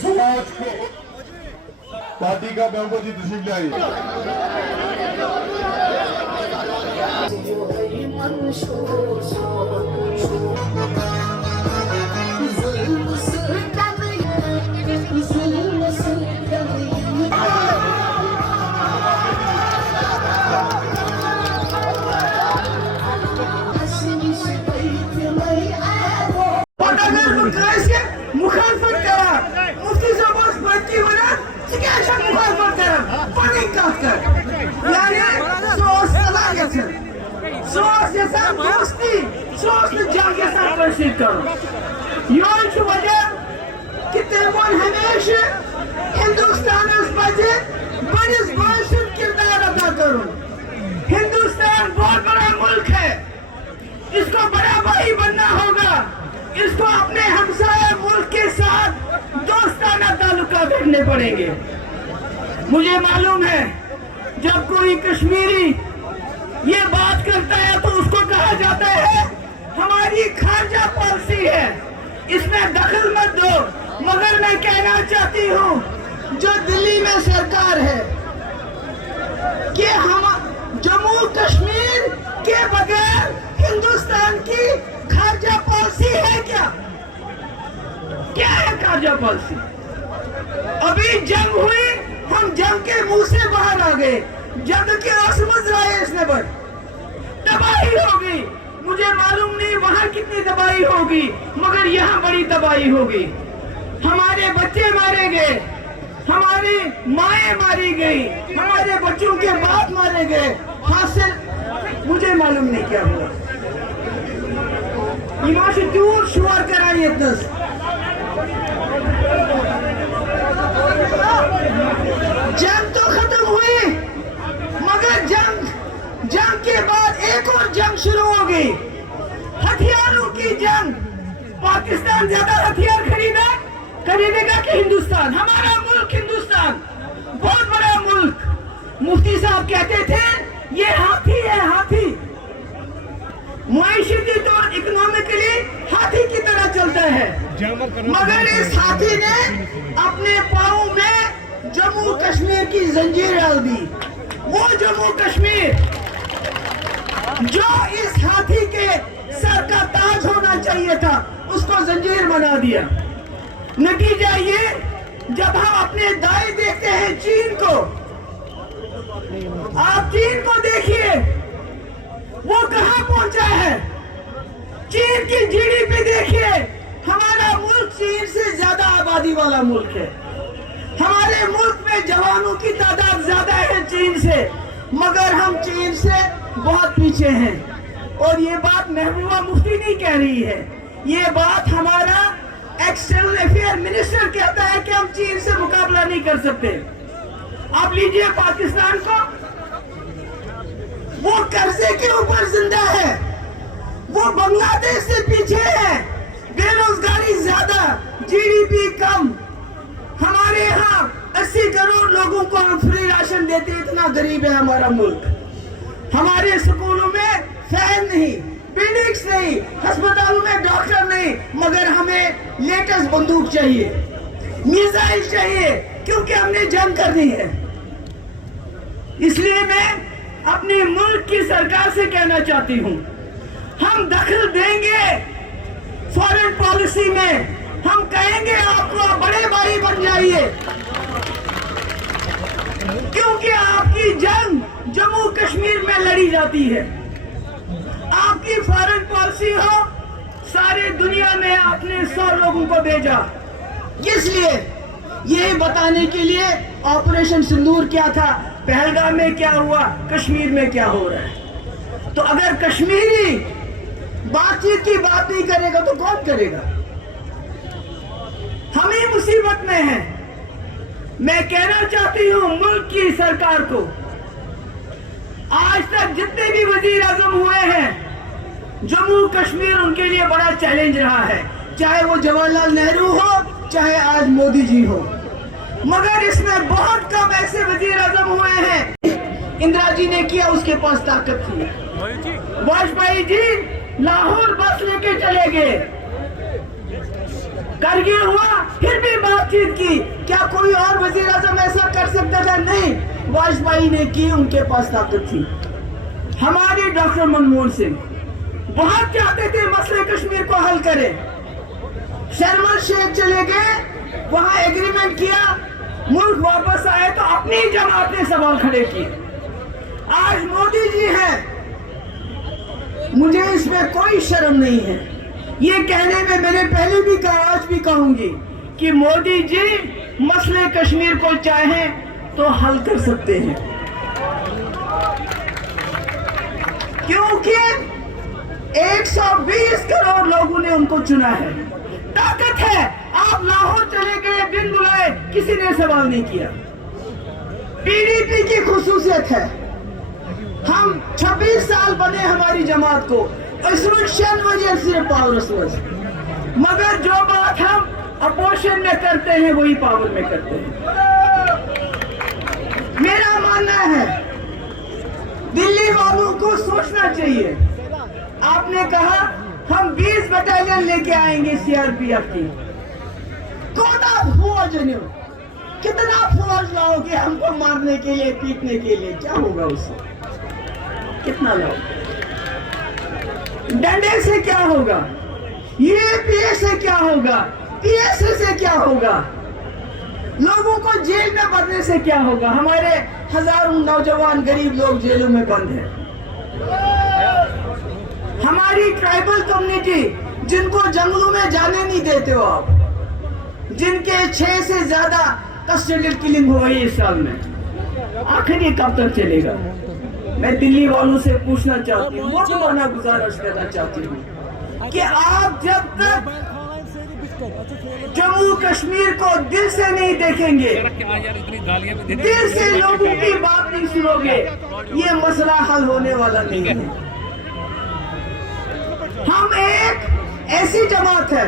समाज को पार्टी का मेंबर जी तशरीफ लाई। मुखालफत करा मुफ्ती साहब बच्ची बना सियासत मुखालफत करा पानी काटकर यानी सोच सलाह geçer सोच जैसा दोस्ती सोच जंग के साथ प्रसिद्ध करो यह की वजह कि तेमन हमेशा हिंदुस्तान पजे बड़े बाशुद किरदार अदा करो। हिंदुस्तान बहुत बड़ा मुल्क है, इसको बड़ा भाई बनना होगा, इसको अपने हमसाया मुल्क के साथ दोस्ताना ताल्लुकात रखने पड़ेंगे। मुझे मालूम है जब कोई कश्मीरी ये बात करता है तो उसको कहा जाता है हमारी खारजा पॉलिसी है, इसमें दखल मत दो। मगर मैं कहना चाहती हूँ जो दिल्ली में सरकार है कि हम जम्मू कश्मीर के बगैर हिंदुस्तान की खारजा पॉलिसी है क्या? क्या है खारजा पॉलिसी? अभी जंग हुई, हम जंग के मुंह से बाहर आ गए, जंग के असमझ रहे इसने पर तबाही होगी। मुझे मालूम नहीं वहां कितनी तबाही होगी, मगर यहाँ बड़ी तबाही होगी। हमारे बच्चे मारे गए, हमारी माएं मारी गई, हमारे बच्चों के बाप मारे गए। हासिल मुझे मालूम नहीं क्या हुआ। इमाम से दूर शुमार कराइए दस जंग तो खत्म हुई, मगर जंग के बाद एक और जंग शुरू हो गई, हथियारों की जंग। पाकिस्तान ज्यादा हथियार खरीदेगा कि हिंदुस्तान? हमारा मुल्क हिंदुस्तान बहुत बड़ा मुल्क। मुफ्ती साहब कहते थे ये हाथी है, हाथी मुआइशती तौर इकोनॉमिकली हाथी की तरह चलता है, मगर इस हाथी ने अपने पाँव में जम्मू कश्मीर की जंजीर डाल दी। वो जम्मू कश्मीर जो इस हाथी के सर का ताज होना चाहिए था, उसको जंजीर बना दिया। नतीजा ये, जब हम अपने दाएं देखते हैं चीन को, आप चीन को देखिए वो कहां पहुंचा है। चीन की जीडीपी देखिए, हमारा मुल्क चीन से ज्यादा आबादी वाला मुल्क है। हमारे मुल्क में जवानों की तादाद ज्यादा है चीन से, मगर हम चीन से बहुत पीछे हैं। और ये बात महबूबा मुफ्ती नहीं कह रही है, ये बात हमारा एक्सटर्नल अफेयर मिनिस्टर कहता है कि हम चीन से मुकाबला नहीं कर सकते। आप लीजिए पाकिस्तान को, वो कर्जे के ऊपर जिंदा है, वो बांग्लादेश से पीछे है, बेरोजगारी ज्यादा, जीडीपी कम। हमारे यहाँ 80 करोड़ लोगों को हम फ्री राशन देते, इतना गरीब है हमारा मुल्क। हमारे स्कूलों में फैन नहीं, बिल्डिंग्स नहीं, अस्पतालों में डॉक्टर नहीं, मगर हमें लेटेस्ट बंदूक चाहिए, मिसाइल चाहिए, क्योंकि हमने जंग करनी है। इसलिए मैं अपने मुल्क की सरकार से कहना चाहती हूँ, हम दखल देंगे फॉरेन पॉलिसी में, हम कहेंगे आपको बड़े भाई बन जाइए, क्योंकि आपकी जंग जम्मू कश्मीर में लड़ी जाती है। आपकी फॉरेन पॉलिसी हो, सारे दुनिया में आपने 100 लोगों को भेजा, इसलिए ये बताने के लिए ऑपरेशन सिंदूर क्या था, पहलगाम में क्या हुआ, कश्मीर में क्या हो रहा है। तो अगर कश्मीरी बातचीत की बात नहीं करेगा तो कौन करेगा? हम ही मुसीबत में हैं। मैं कहना चाहती हूँ मुल्क की सरकार को, आज तक जितने भी वजीर आजम हुए हैं, जम्मू कश्मीर उनके लिए बड़ा चैलेंज रहा है, चाहे वो जवाहरलाल नेहरू हो, चाहे आज मोदी जी हो। मगर इसमें बहुत कम ऐसे वजीर आजम हुए हैं, इंदिरा जी ने किया, उसके पास ताकत थी। वाजपेयी जी लाहौर बस लेके चले गए, करगिल हुआ फिर भी बातचीत की। क्या कोई और वजीर आजम ऐसा कर सकता था? नहीं, वाजपेयी ने की, उनके पास ताकत थी। हमारे डॉक्टर मनमोहन सिंह बहुत चाहते थे मसले कश्मीर को हल करें। शर्म शेख चले गए, वहां एग्रीमेंट किया, मुल्क वापस आए तो अपनी जमात ने सवाल खड़े किए। आज मोदी जी हैं, मुझे इसमें कोई शर्म नहीं है। ये कहने में मैंने पहले भी कहा, आज भी कहूंगी कि मोदी जी मसले कश्मीर को चाहें तो हल कर सकते हैं, क्योंकि 120 करोड़ लोगों ने उनको चुना है, ताकत है। आप लाहौर चले गए बिन बुलाए, किसी ने सवाल नहीं किया। पीडीपी की खुसूसियत है, हम 26 साल बने हमारी जमात को, एसोसिएशन वजह सिर्फ पावर, मगर जो बात हम अपोजिशन में करते हैं वही पावर में करते हैं। मेरा मानना है दिल्ली वालों को सोचना चाहिए। आपने कहा हम 20 बटालियन लेके आएंगे सीआरपीएफ की, कोटा फौज ने, कितना फौज लाओगे हमको मारने के लिए, पीटने के लिए? क्या होगा उससे? कितना लाओगे? डंडे से क्या होगा? यूएपीए से क्या होगा? पीएसए से क्या होगा? लोगों को जेल में भरने से क्या होगा? हमारे हजारों नौजवान गरीब लोग जेलों में बंद हैं। हमारी ट्राइबल कम्युनिटी, जिनको जंगलों में जाने नहीं देते हो आप, जिनके 6 से ज्यादा कस्टोडियल किलिंग हो गई इस साल में, आखिर ये कब तक चलेगा? मैं दिल्ली वालों से पूछना चाहती हूँ, मोटाना गुजारिश करना चाहती हूँ कि आप जब तक जम्मू कश्मीर को दिल से नहीं देखेंगे, दिल से लोगों की बात नहीं सुनोगे, ये मसला हल होने वाला नहीं है। हम एक ऐसी जमात है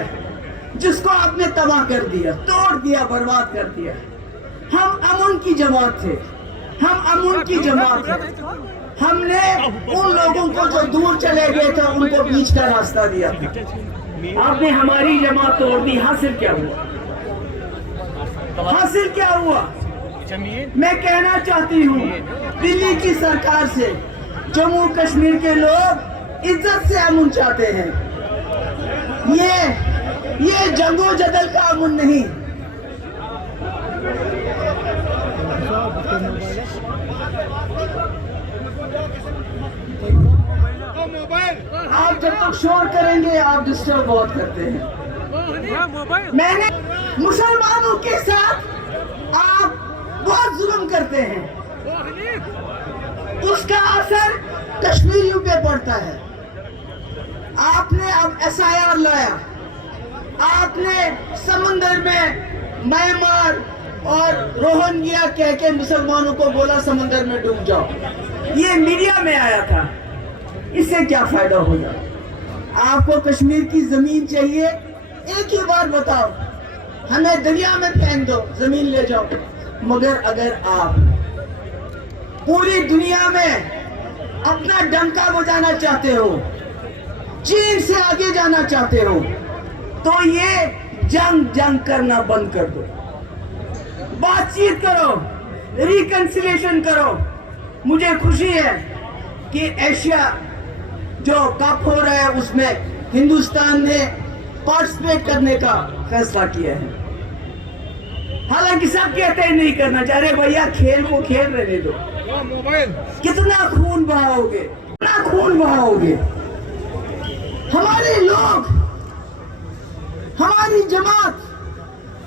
जिसको आपने तबाह कर दिया, तोड़ दिया, बर्बाद कर दिया। हम अमन की जमात थे, हम अमन की जमात थे। हमने उन लोगों को जो दूर चले गए थे उनको बीच का रास्ता दिया था। आपने हमारी जमात तोड़ दी, हासिल क्या हुआ? हासिल क्या हुआ? मैं कहना चाहती हूँ दिल्ली की सरकार से, जम्मू कश्मीर के लोग इज्जत से अमन चाहते हैं, ये जंगो जदल का अमन नहीं। आप जब तक शोर करेंगे आप डिस्टर्ब बहुत करते हैं। मैंने मुसलमानों के साथ आप बहुत जुल्म करते हैं, उसका असर कश्मीरियों पे पड़ता है। आपने अब SIR लाया, आपने समंदर में म्यांमार और रोहिंग्या कह के मुसलमानों को बोला समंदर में डूब जाओ। ये मीडिया में आया था, इससे क्या फायदा होगा? आपको कश्मीर की जमीन चाहिए, एक ही बार बताओ, हमें दरिया में फेंक दो, जमीन ले जाओ। मगर अगर आप पूरी दुनिया में अपना डंका बजाना चाहते हो, चीन से आगे जाना चाहते हो, तो ये जंग करना बंद कर दो, बातचीत करो, रिकंसिलिएशन करो। मुझे खुशी है कि एशिया जो कप हो रहा है उसमें हिंदुस्तान ने पार्टिसिपेट करने का फैसला किया है। हालांकि सब कहते हैं नहीं करना चाह रहे, भैया खेल को खेल रहने दो। कितना खून बहाओगे, कितना खून बहाओगे? हमारे लोग, हमारी जमात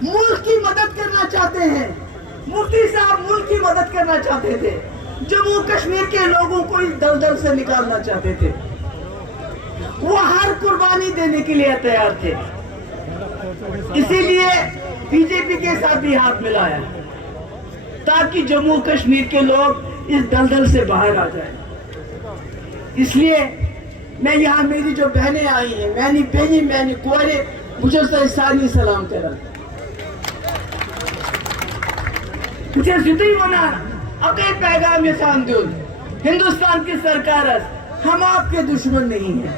मुल्क की मदद करना चाहते हैं। मुफ्ती साहब मुल्क की मदद करना चाहते थे, जम्मू कश्मीर के लोगों को इस दलदल से निकालना चाहते थे। वो हर कुर्बानी देने के लिए तैयार थे, इसीलिए बीजेपी के साथ भी हाथ मिलाया ताकि जम्मू कश्मीर के लोग इस दलदल से बाहर आ जाएं। इसलिए मैं यहाँ, मेरी जो बहनें आई हैं, मैंने बहनी, मैंने कुआरे, मुझे तो सारी सलाम करा, मुझे जुदी मना अके पैगाम ये सांदुल हिंदुस्तान की सरकार, हम आपके दुश्मन नहीं हैं,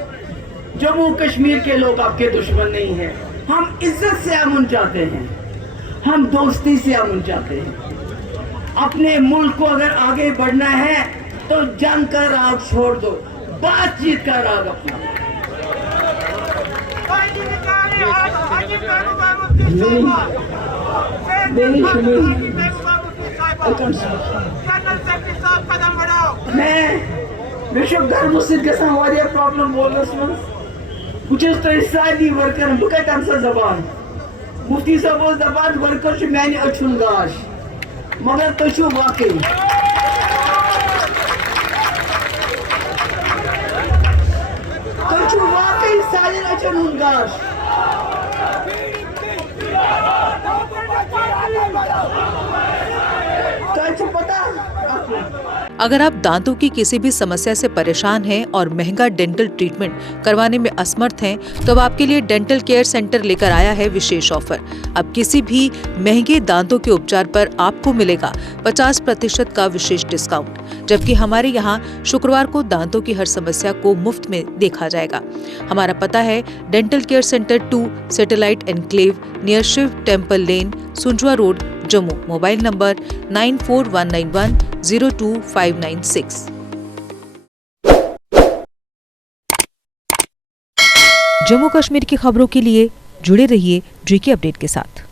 जम्मू कश्मीर के लोग आपके दुश्मन नहीं हैं। हम इज्जत से अमन चाहते हैं, हम दोस्ती से अमन चाहते हैं। अपने मुल्क को अगर आगे बढ़ना है तो जंग का राग छोड़ दो, बातचीत का राग अपना। मैं विश्व मुस्लिम के साथ वारिया प्रॉब्लम बोल रहा हूँ। कुछ तो इस्राइली वर्कर बुकट हमसे जबान मुफ्ती साहब वो जबान वर्कर जो मैंने अछुन गाश मगर तो शो वाकई तो शो वाकई साजिद अछुन गाश। अगर आप दांतों की किसी भी समस्या से परेशान हैं और महंगा डेंटल ट्रीटमेंट करवाने में असमर्थ हैं, तो अब आपके लिए डेंटल केयर सेंटर लेकर आया है विशेष ऑफर। अब किसी भी महंगे दांतों के उपचार पर आपको मिलेगा 50% का विशेष डिस्काउंट, जबकि हमारे यहाँ शुक्रवार को दांतों की हर समस्या को मुफ्त में देखा जाएगा। हमारा पता है dental care centre 2, satellite enclave, near Shiv temple lane, Sunjwan road, Jammu. Mobile number 9419102596। Jammu Kashmir की खबरों के लिए जुड़े रहिए जीके अपडेट के साथ।